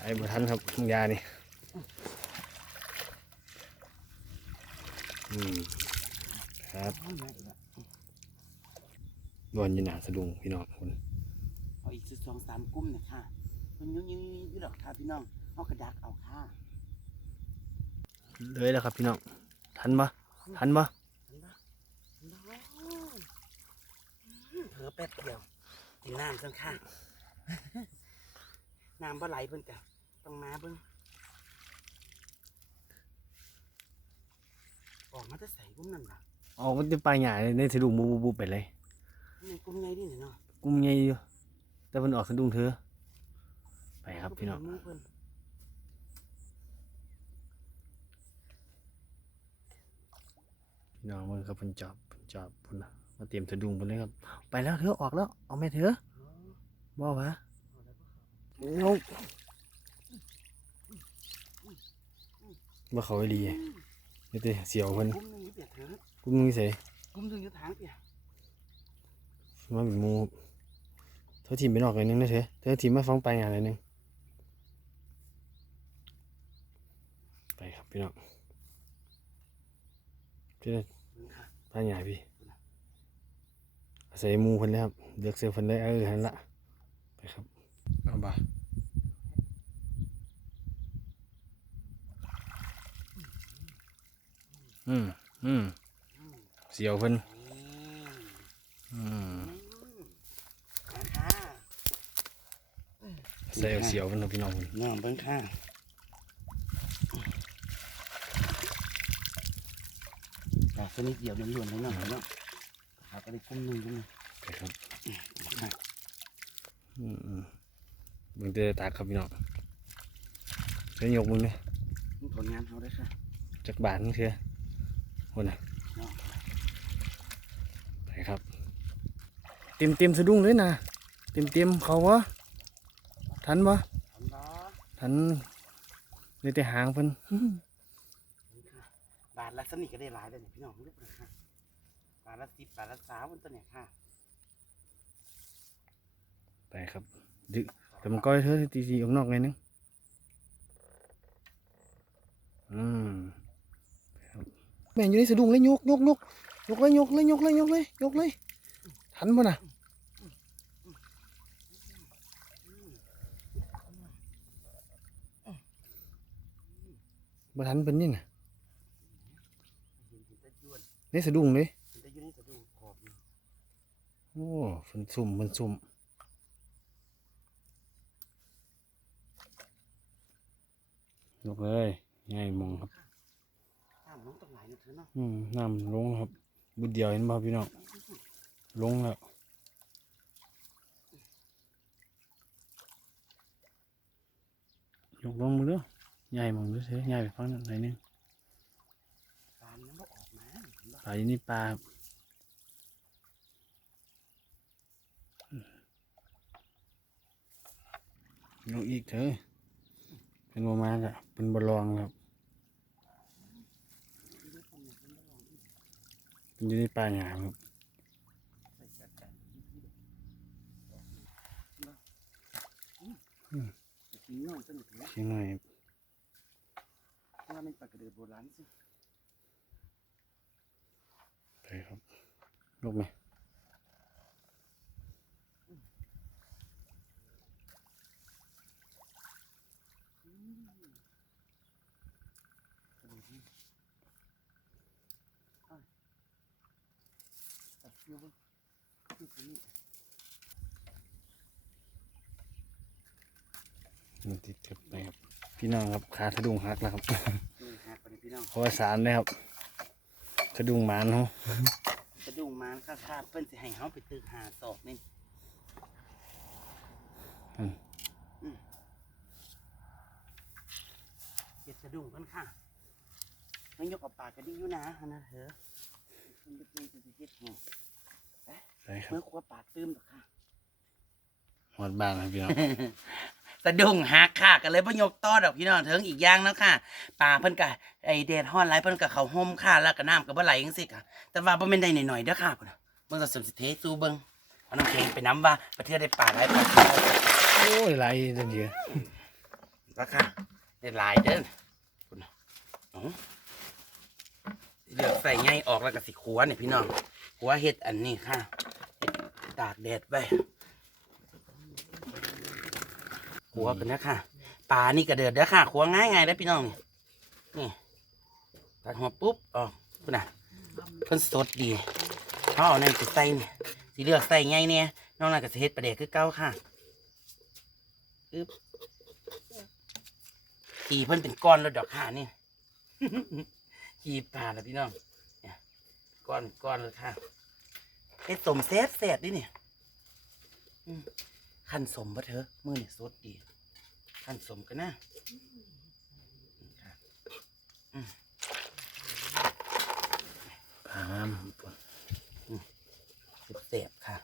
ไอ้บุทันครับยานี่อืมครับโอ้ยมาอีกแล้วบอลอยินหนาสะดุงพี่น้องคนเอาอีกสักสองสามกุ้มเนี่ยค่ะมันยุ่งยุ่งยุ่งยุ่งหรอกค่ะพี่น้องเอากระดักเอาค่ะเลยแล้วครับพี่น้องทันปะทันปะเผลอแป๊บเดียวกินน้ำสังค่ะ น้ำบ่ไหลเพิ่นจ้ะต้องมาเบิ่งออกมาจะใส่กุ้มนั่นล่ะออกมันจะไปหยาในสะดุงบูบูบูไปเลยนี่กุ้มไงดิเนี่ยเนาะกุ้มใหญ่อยู่แต่มันออกสะดุงเธอไปครับพี่น้องมือเพิ่นพี่น้องมันครับเพิ่นจอบเพิ่นจอบพุ่นน่ะมาเตรียมสะดุงเพิ่นเลยครับ ไปแล้วเธอออกแล้ว เอาแม่เธอบ่วะ นกบ่เขาอีหลีนี่แต่เสียวเพิ่นกุ้มหนึงอยู่เปียกเถอะกุ้มนึงใส่กุ้มหนึงอยู่ทางเปียกมาเป็นหมูครับเธอทีมไปนอกเลยนึงนะเธอเธอทีมมาฟังไปงานเลยนึงไปครับพี่น้องพี่น้องค่ะไปงานพี่ใส่หมูเพิ่นเลยครับเลือกเสื้อเพิ่นเลยเออหันละไปครับเอาบ่า อืมอืมอืมเสียวเพิ่นนี่อืมอืมมาค่ะใส่เอาเสียวเพิ่นเอาพี่น้องเพิ่นน้องเบิ่งค่ะปลาสนิทเดียวล้วนๆเลยเนาะเนาะปลาก็ได้กุ้มหนึงกุ้มหนึงไปครับค่ะอืมอืมเบิ่งแต่ตากครับพี่น้องเดี๋ยวยกมึงเลยนี่ผลงานเขาได้อค่ะจากบาทนี่เชื่อ คนน่ะเนาะไปครับ เต็มเต็มสะดุ้งเลยนะเต็มเต็มเขาวะทันปะผลบ่ทันเลยแต่หางเพิ่นบาทละสนิทก็ได้หลายเลยเนี่ยพี่น้องลูกนะค่ะบาทละสิบบาทละสามมันตัวเนี่ยค่ะไปครับดึแต่มันก้อยเธอตีสีออกนอกไงนึงอืมครับ แม่งอยู่ในสะดุ้งเลยยกยกยกยกเลยยกเลยยกเลยยกเลยยกเลยทันปะนะบ่ทันเป็นนี่นะในสะดุ้งเลยโอ้ฝนซุ่มฝนซุ่มยกเลยง่ายมองครับ องไหลนะเธอเนาะอืมน้ำลงแล้วครับบุดเดียวเห็นบ่พี่น้องลงแล้วยกลงมือเด้อใหญ่มองดูเถอะใหญ่ไปฟังนั่นไหนอยหนึงปลามันบ่ออกมาเห็นบ่ปลาอยู่นี่ปลาครับยกอีกเถอะเป็นบ่มากอะเป็นบ่ลองครับ เป็น อยู่ในป่าหญ้าครับใส่จัดการแต่กินน้องสนุกเลยเชียงหน่อยครับว่ามันปลากระเดือโบราณสิไปครับลูกไหม กระดูกนี่อ้าวตัดเชือกบ่นี่ตัวนี้ มันติดกับไปครับ พี่น้องครับขาสะดุ้งหักแล้วครับนี่หักไปนี่พี่น้องขอสารเลยครับสะดุ้งหมานเนาะกระดุงมานค่าค่าเพิ่นสิให้เฮาไปตึกหาตอกนี่อืมเก็บสะดุ้งเพิ่นค่ะมันยกกับปากก็ดีอยู่นะฮะนะเถอะเพิ่นจะเป็นสิเฮ็ดให้ไปครับเมื่อครัวปากตื้มดอกค่ะหอดบ้านครับพี่น้อง สะดุ้งหักค่ะก็เลยบ่ยกต่อดอกพี่น้องเถิงอีกอย่างเนาะค่ะปลาเพิ่นก็ไอแดดฮอนหลเพิ่นก็เขาห่มค่ะแล้วก็น้ำก็บ่ไหลจังซี่ค่ะ แต่ว่าบ่แม่นได้หน่อยๆเด้อค่ะพุ่นน่ะเบิ่งก็สมสิเทสู้เบิ่งเอาน้ำแข็งไปน้ำว่าประเทศได้ปลาหลายปลาโอ้ยหลายจังเดียวราคาได้หลายเด้อคุณเอาเลือกใส่ไงออกแล้วก็สิขัวเนี่ยพี่น้องขัวเห็ดอันนี้ค่ะ ตากแดดไว้ ขัวกันนะค่ะปลานี่กระเดือดเด้อค่ะขัวง่ายง่ายๆเด้อพี่น้องนี่นี่ตัดหัวปุ๊บอ๋อคุณน่ะเพิ่นสดดีเขาเอานั่นไปใส่เนี่ยสิเลือกใส่ไงเนี่ยน้อกนั้นก็สิเฮ็ดประเดกคือเก่าค่ะอึ๊บขี่เพิ่นเป็นก้อนแล้วดอกค่ะนี่ขี่ปลาแล้วพี่น้องเนี่ยก้อนก้อนเลยค่ะไอ้สมแซ่บแซ่บดิเนี่ย ขั้นสมปะเถอะมือเนี่ยสดดีขั้นสมกันนะนี่ค่ะผางามปุ่นแซ่บค่ะ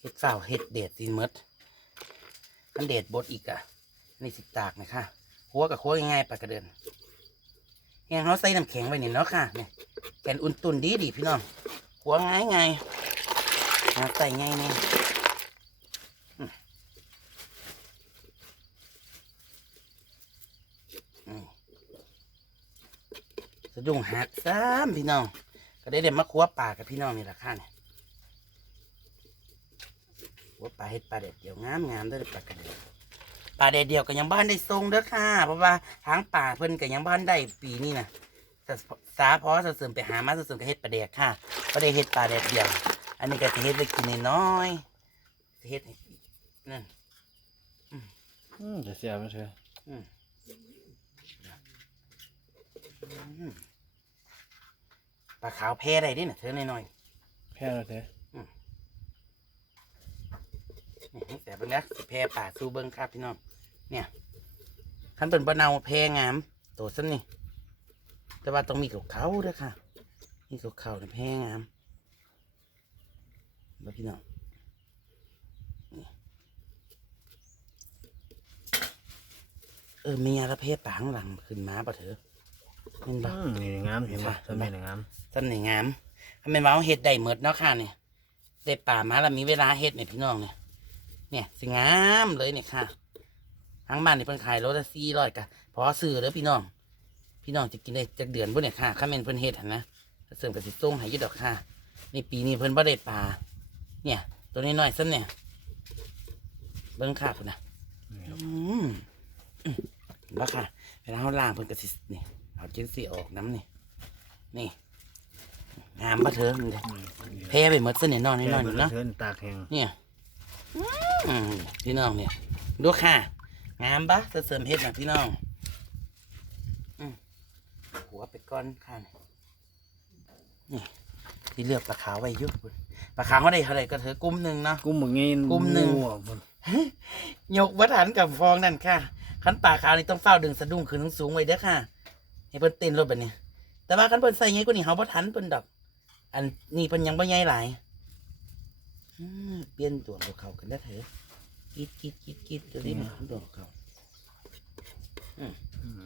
เฮ็ดเฝ้าวเฮ็ดเด็ดสินมดอันเด็ดบดอีกอะอันนี้สิตากนะคะหัวกับหัวง่ายๆปากระเดินแห้งเขาใส่น้ำแข็งไว้นี่เนาะค่ะเนี่ยแกนอุ่นตุนดีดีพี่น้องหัวง่ายง่ายๆาใส่ง่ายเนี่ยสะดุ้งหักซ้ำพี่น้อง ก็ได้เด็มาคัวปลากับพี่น้องนี่แหละค่ะเนี่ยคัวปลาเฮ็ดปลาเด็ดเดียวงามงามๆเด้อปลากระเดียวปลาเด็ดเดียวก็ยังบ้านได้ทรงเด้อค่ะ เพราะว่าทางป่าเพิ่นก็ยังบ้านได้ปีนี้นะสาพอสะเสริมไปหามาสะเสริมก็เฮ็ดปลาเด็ดค่ะก็ได้เฮ็ดปลาเด็ดเดียว อันนี้ก็จะเฮ็ดไว้กินน้อยๆสิเฮ็ดให้นั่นอืมจะเสียไปเถอะอืมอืมปลาขาวแพ้ได้เดิน่ะเธอน้อยๆแค่เราเถอะนี่แต่เป็นแล้วสิแพร่ป่าสู้เบิ้งครับพี่น้อง เนี่ยขันเป็นบะเนาแพรงามโตสันนี่ แต่ว่าต้องมีกับเขาด้วยค่ะ มีกับเขาเนี่ยแพรงาม มาพี่น้องนี่เออมีอะไรเพศป่าข้างหลังขึ้นมาปะเถอะเห็นปะอืมนี่งามเห็นป่ะค่ะสมัยนี่งามต้นนี่งามถ้าเป็นว่าเอาเห็ดได้หมดเนาะค่ะเนี่ยได้ป่ามาแล้วมีเวลาเห็ดเนี่ยพี่น้องเนี่ยเนี่ยสิงามเลยเนี่ยค่ะทางบ้านนี่เพิ่นขายรถละสี่ร้อยกะพอซื้อเด้อพี่น้อง พี่น้องจะกินได้จากเดือนพุ่นเนี่ยค่ะข้าเมนเพิ่นเฮ็ดหันนะเสริมกับสิส่งให้อยี่ดอกค่ะในปีนี้เพิ่นบ่ได้ปลา เนี่ย ตัวน้อยๆซ้ำเนี่ย เบิ่งค่ะพุ่นนะนี่ครับอืมอืมเห็นบ่ค่ะ เวลาเขาล้างเพิ่นก็สินี่เอาจิ้นสีออกน้ำนี่ นี่งามบ่เถอะนี่เด้อนี่แพ้ไปหมดซะเนี่ยน้อยๆแค่นี่เบิ่งเนาะเถินตากแห้งเนี่ยอืมพี่น้องเนี่ยดูค่ะ งามปะจะเสริมเฮ็ดนะพี่น้องอืมหัวไปก้อนค่ะนี่ที่เลือกปลาขาวไว้เยอะพุ่น ปลาขาวเขาได้เท่าไหร่ก็เถอะกุ้มหนึ่งเนาะ กุ้มมึงงี้กุ้มหนึ่ง มั่วพุ่นยกวัดหันกับฟองนั่นค่ะขันปลาขาวนี่ต้องเฝ้าดึงสะดุ้งขึ้นสูงๆไว้เด้อค่ะ ให้เพิ่นเต้นรถแบบนี้ แต่ว่าขันเพิ่นใส่ไงกว่านี้เขาบ่ทันเพิ่นดอก อันนี้เพิ่นยังบ่ใหญ่หลายอืมเปลี่ยนตัวของเขากันได้อเถอะกิดกิดกิดกิดตัวนี้มันตัวของเขาอืม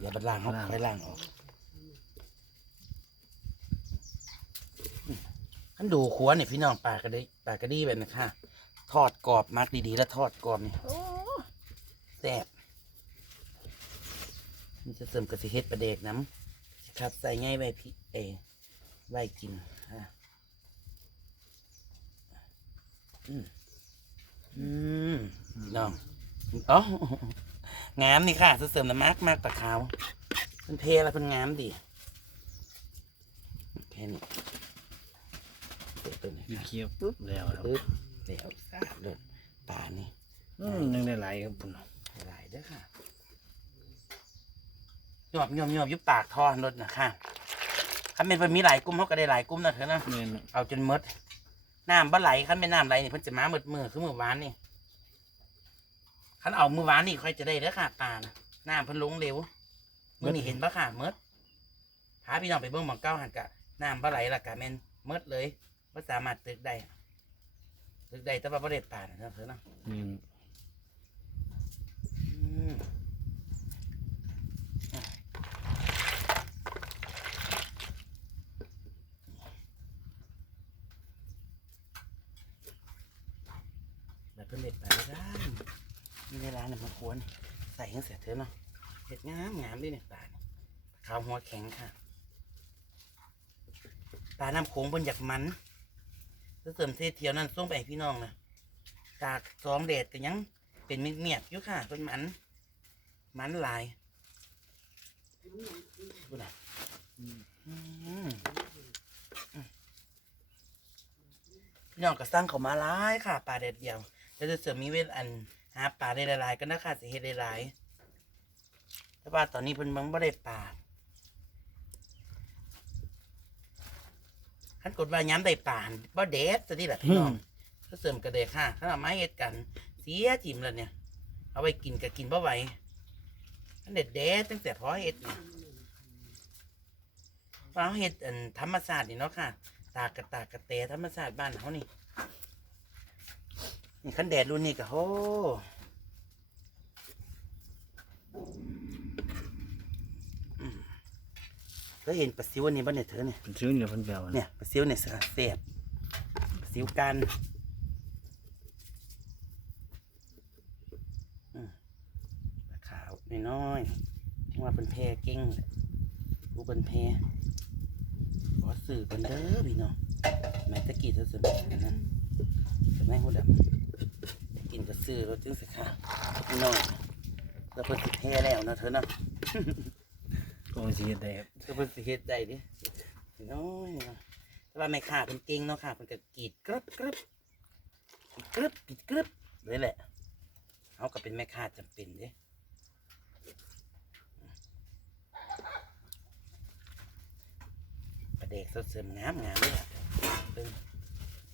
อย่าบัดล่างเขาค่อยล่างออกันดูขัวเนี่ยพี่น้องปากระดีปากระดีแบบนี้ค่ะ ทอดกรอบมักดีๆ แล้วทอดกรอบนี่แซ่บมันจะเสริมกระสิเฮ็ดประเด็กน้ำครับใส่ง่ายไว้พี่เอไว้กินฮะอืมอืมน้องอ๋องามนี่ค่ะจะเสริมน้ำมากมากปลาขาวมันเพแล้วมันงามดีแค่นี้ ตัวนี้มีค่ะเคี้ยวปุ๊บแล้วครับปึ๊บเดี๋ยวสาดเลยป่านี่อืมยังได้หลายครับพุ่นหลายเด้อค่ะหยอบหยอบหยอบอยุบปากท่อรถนะค่ะคันเป็นเพิ่นมีหลายกลุ่มเขาก็ได้หลายกลุ่มนะเถอะนะแม่นอะเอาจนหมดน้ำบ่ไหลคันเป็นน้ำไหลนี่เพิ่นจะมาหมดมือคือมือวานนี่คันเอามือวานนี่ค่อยจะได้เด้อค่ะปลานะน้ำเพิ่นลงเร็วมือนี่เห็นปะค่ะหมดพาพี่น้องไปเบิ่งหมองเก้าหันกะน้ำบ่ไหลละกะแม่นหมดเลย บ่สามารถตึกได้ตึกได้แต่ว่าบ่ได้ปลานะเถอะเนาะแม่นอืมพิ่นเด็ดไปแล้วได้มีเวลาเนี่ยมาควรใส่ให้เสร็จเถอะเนาะเห็ดงามงามด้วยเนี่ยปลาเนี่ยขาวหัวแข็งค่ะ ปลาน้ำโขงบนอยากมัน ถ้าเสริมเทเทียวนั่นส่งไปให้พี่น้องนะตากสองแดดก็ยังเป็นเมียดๆอยู่ค่ะเป็นมันมันหลายดูนะอืมพี่น้องก็สร้างเขามาหลายค่ะปลาแดดเดียวแล้วจะเสริมมีเวทอันหาปลาได้หลายๆก็นะค่ะสิเฮ็ดได้หลายแต่ว่าตอนนี้เพิ่นบังบ่ได้ปลา คันกดว่าย้ำได้ปลาบ่เด็ดจะดีล่ะพี่น้องก็เสริมกระเดกค่ะถ้าเอาไม้เฮ็ดกัน เสียจิมแล้วเนี่ย เอาไปกินก็กินบ่ไหวอันเด็ดเด็ดตั้งแต่พอเฮ็ดเนี่ยพอเฮ็ดอันธรรมศาสตร์นี่เนาะค่ะ ตากกระตากกระเตธรรมศาสตร์บ้านเขานี่นี่ขันแดดรุ่นนี้ก็โหอืม เคยเห็นปลาซิวอันนี้บ้านเนี่ยเธอเนี่ยเป็นซื้อเนี่ยเพิ่นแปลว่าเนี่ยปลาซิวเนี่ยเสือเสียบปลาซิวกันอืมปลาขาวน้อยๆที่ว่าเป็นแพเก่งแหละกูเป็นแพขอสื่อเป็นเด้อพี่น้องแม่ตะกี้เธอสนใจนะแต่ไม่หัวดำกินก็ซื้อรถจึงสิค่ะพี่น้องแล้วเพิ่นสิแพ้แล้วเนาะเธอเนาะ ก็สิเฮ็ดได้ครับ ก็เพิ่นสิเฮ็ดได้ดิน้อยเนาะแต่ว่าแม่ค้าเพิ่นเก่งเนาะค่ะเพิ่นก็กรีดกรึบกรึบกรึบกรีดกรึบเลยแหละเขาก็เป็นแม่ค้าจำเป็นเด้ประเด็กสดเสริมงามงามเลยอะเบิ่ง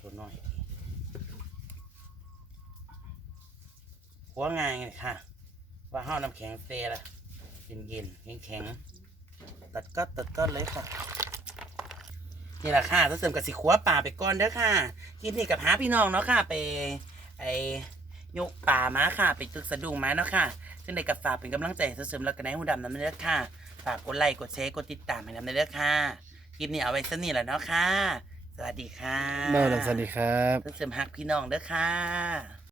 ตัวน้อยหัวงายเลยค่ะ ว่าห้าน้ำแข็งเซละเย็นเย็นแข็งแข็งๆ ตัดก็ตัดก็เลยค่ะนี่แหละค่ะต้องเสริมกับสีขัวป่าไปก่อนเด้อค่ะคลิปนี้กับหาพี่น้องเนาะค่ะ ไปไอยกป่ามาค่ะ ไปตึกสะดุ้งมาเนาะค่ะซึ่งในกับฝากเป็นกำลังใจให้เสริมแล้วก็ในหูดำน้ำเด้อค่ะ ฝากกดไลค์กดแชร์กดติดตามให้น้ำเด้อค่ะคลิปนี้เอาไว้สนี่แหละเนาะค่ะ สวัสดีค่ะเบ้าแล้วสวัสดีครับต้องเสริมหักพี่น้องเด้อค่ะ